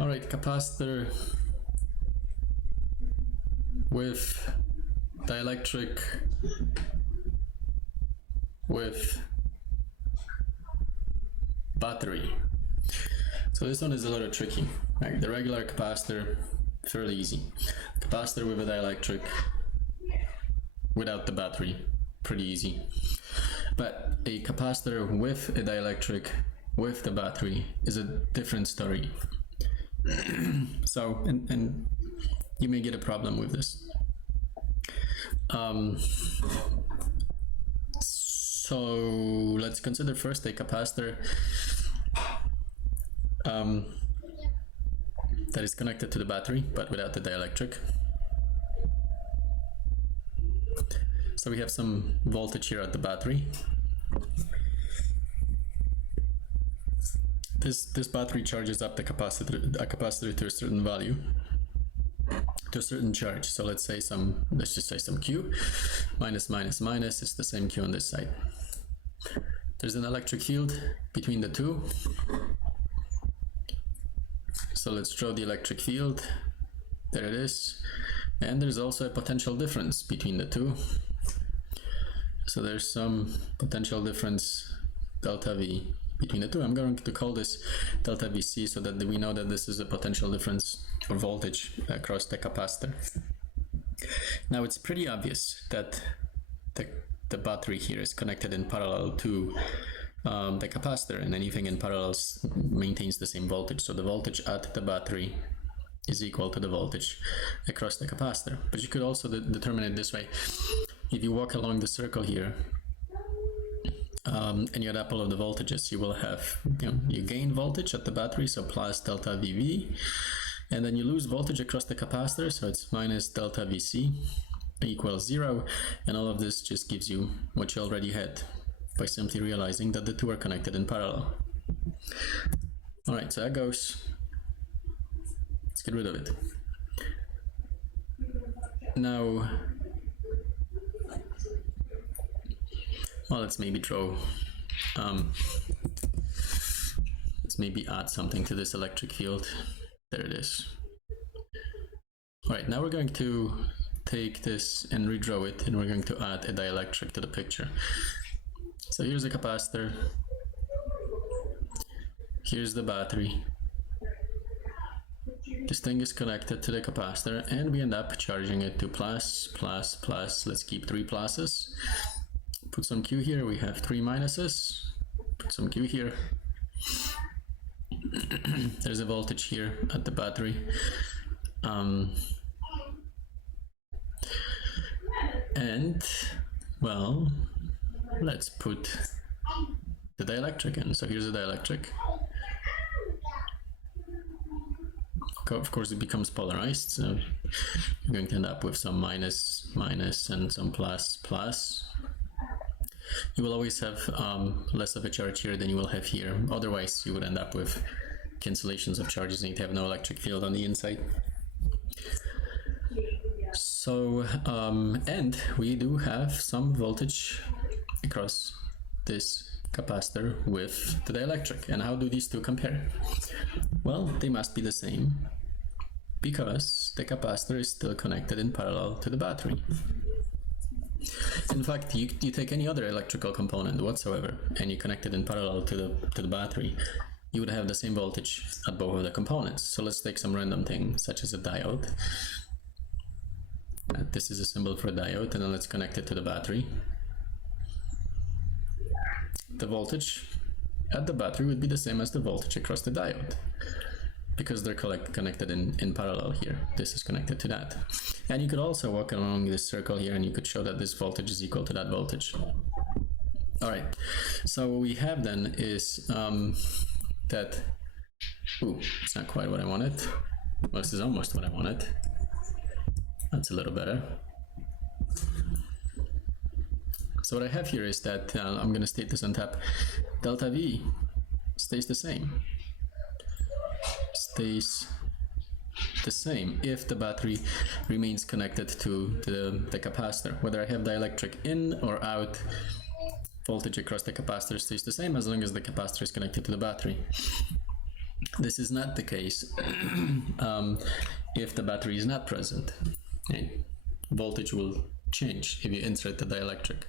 All right, capacitor with dielectric with battery. So this one is a little tricky. Right? The regular capacitor, fairly easy. Capacitor with a dielectric without the battery, pretty easy. But a capacitor with a dielectric with the battery is a different story. So, and you may get a problem with this. So let's consider first a capacitor that is connected to the battery but without the dielectric. So we have some voltage here at the battery. This battery charges up the capacitor to a certain value, to a certain charge. So let's just say some Q. Minus minus minus is the same Q on this side. There's an electric field between the two. So let's draw the electric field. There it is. And there's also a potential difference between the two. So there's some potential difference, delta V, between the two. I'm going to call this delta VC so that we know that this is a potential difference or voltage across the capacitor. Now it's pretty obvious that the battery here is connected in parallel to the capacitor, and anything in parallel maintains the same voltage. So the voltage at the battery is equal to the voltage across the capacitor. But you could also determine it this way. If you walk along the circle here, and you add up all of the voltages, you will have, you gain voltage at the battery, so plus delta VV, and then you lose voltage across the capacitor, so it's minus delta VC equals 0, and all of this just gives you what you already had by simply realizing that the two are connected in parallel. All right, so that goes. Let's get rid of it. Now, well, let's maybe draw, let's maybe add something to this electric field. There it is. All right, now we're going to take this and redraw it, and we're going to add a dielectric to the picture. So here's a capacitor, here's the battery. This thing is connected to the capacitor, and we end up charging it to plus, plus, plus. Let's keep 3 pluses. Put some Q here, we have 3 minuses. Put some Q here. There's a voltage here at the battery. And, well, let's put the dielectric in. So here's the dielectric. Of course, it becomes polarized, so you're going to end up with some minus, minus, and some plus, plus. You will always have less of a charge here than you will have here. Otherwise, you would end up with cancellations of charges and you'd have no electric field on the inside. So, and we do have some voltage across this capacitor with the dielectric. And how do these two compare? Well, they must be the same because the capacitor is still connected in parallel to the battery. In fact, you take any other electrical component whatsoever and you connect it in parallel to the battery, you would have the same voltage at both of the components. So let's take some random thing such as a diode. This is a symbol for a diode, and then let's connect it to the battery. The voltage at the battery would be the same as the voltage across the diode, because they're connected in parallel here. This is connected to that. And you could also walk along this circle here and you could show that this voltage is equal to that voltage. All right, so what we have then is that, ooh, it's not quite what I wanted. Well, this is almost what I wanted. That's a little better. So what I have here is that, I'm going to state this on top, delta V stays the same. Stays the same if the battery remains connected to the capacitor. Whether I have dielectric in or out, voltage across the capacitor stays the same as long as the capacitor is connected to the battery. This is not the case if the battery is not present. Okay? Voltage will change if you insert the dielectric.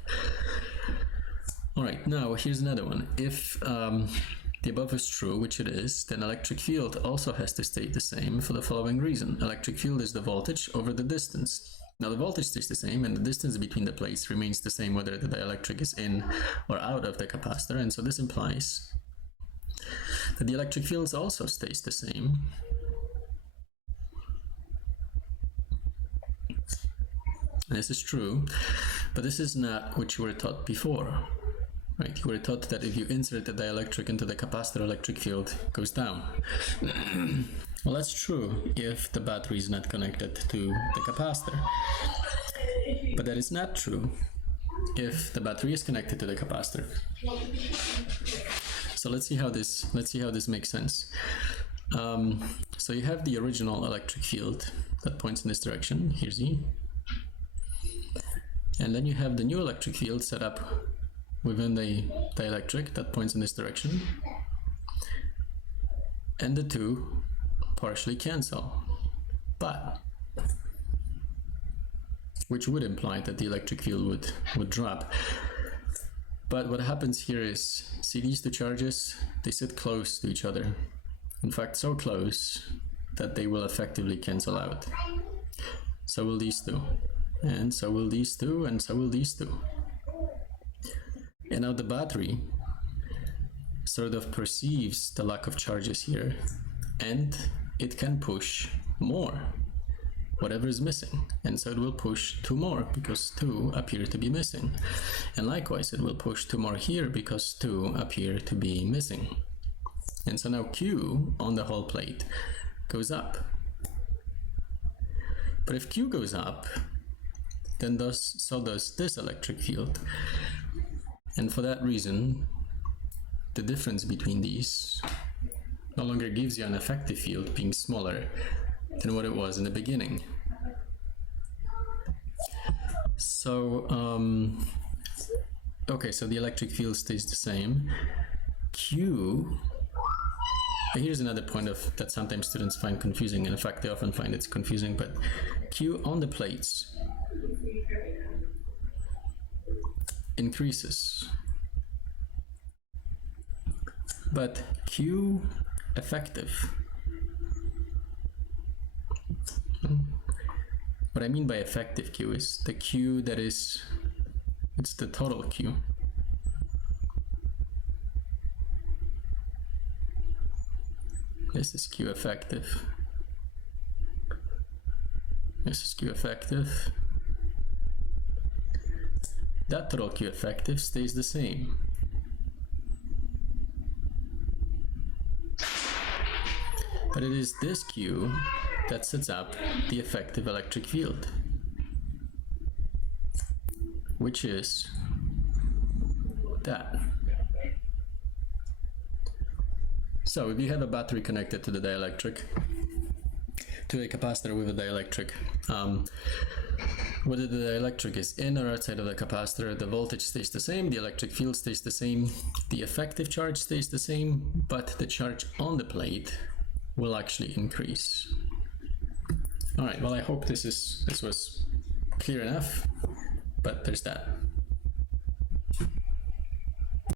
All right, now here's another one. If the above is true, which it is, then electric field also has to stay the same for the following reason. Electric field is the voltage over the distance. Now the voltage stays the same and the distance between the plates remains the same whether the dielectric is in or out of the capacitor, and so this implies that the electric field also stays the same. This is true, but this is not what you were taught before. Right, you were taught that if you insert the dielectric into the capacitor, electric field goes down. Well, that's true if the battery is not connected to the capacitor. But that is not true if the battery is connected to the capacitor. So let's see how this makes sense. So you have the original electric field that points in this direction. Here's E. And then you have the new electric field set up within the dielectric that points in this direction, and the two partially cancel, but which would imply that the electric field would drop. But what happens here is, see these two charges, they sit close to each other, in fact so close that they will effectively cancel out. So will these two, and so will these two, and so will these two. And now the battery sort of perceives the lack of charges here, and it can push more, whatever is missing. And so it will push two more because two appear to be missing. And likewise, it will push two more here because two appear to be missing. And so now Q on the whole plate goes up. But if Q goes up, then so does this electric field. And for that reason, the difference between these no longer gives you an effective field being smaller than what it was in the beginning. So, okay, so the electric field stays the same. Q, here's another point that sometimes students find confusing, and in fact they often find it's confusing, but Q on the plates increases, but Q effective, what I mean by effective Q is the Q that is, it's the total Q. This is Q effective. This is Q effective. That total Q effective stays the same. But it is this Q that sets up the effective electric field, which is that. So if you have a battery connected to the dielectric, to a capacitor with a dielectric, whether the dielectric is in or outside of the capacitor, the voltage stays the same, the electric field stays the same, the effective charge stays the same, but the charge on the plate will actually increase. All right, well, I hope this was clear enough, but there's that.